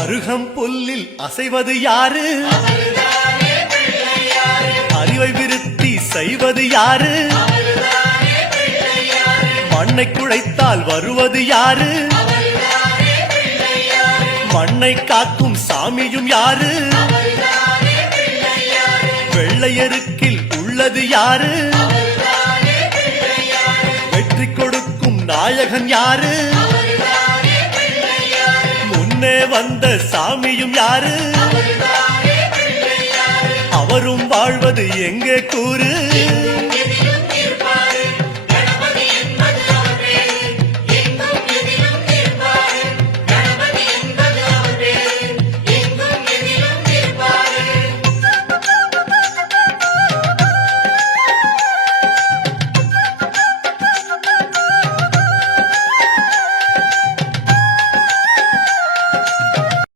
அருகம் புல்லில் அசைவது யாரு? அறிவை விருத்தி செய்வது யாரு? மண்ணை குழைத்தால் வருவது யாரு? மண்ணை காக்கும் சாமியும் யாரு? வெள்ளையருக்கில் உள்ளது யாரு? வெற்றி கொடுக்கும் நாயகன் யாரு? முன்னே வந்த சாமியும் யாரு? அவரும் வாழ்வது எங்கே கூறு?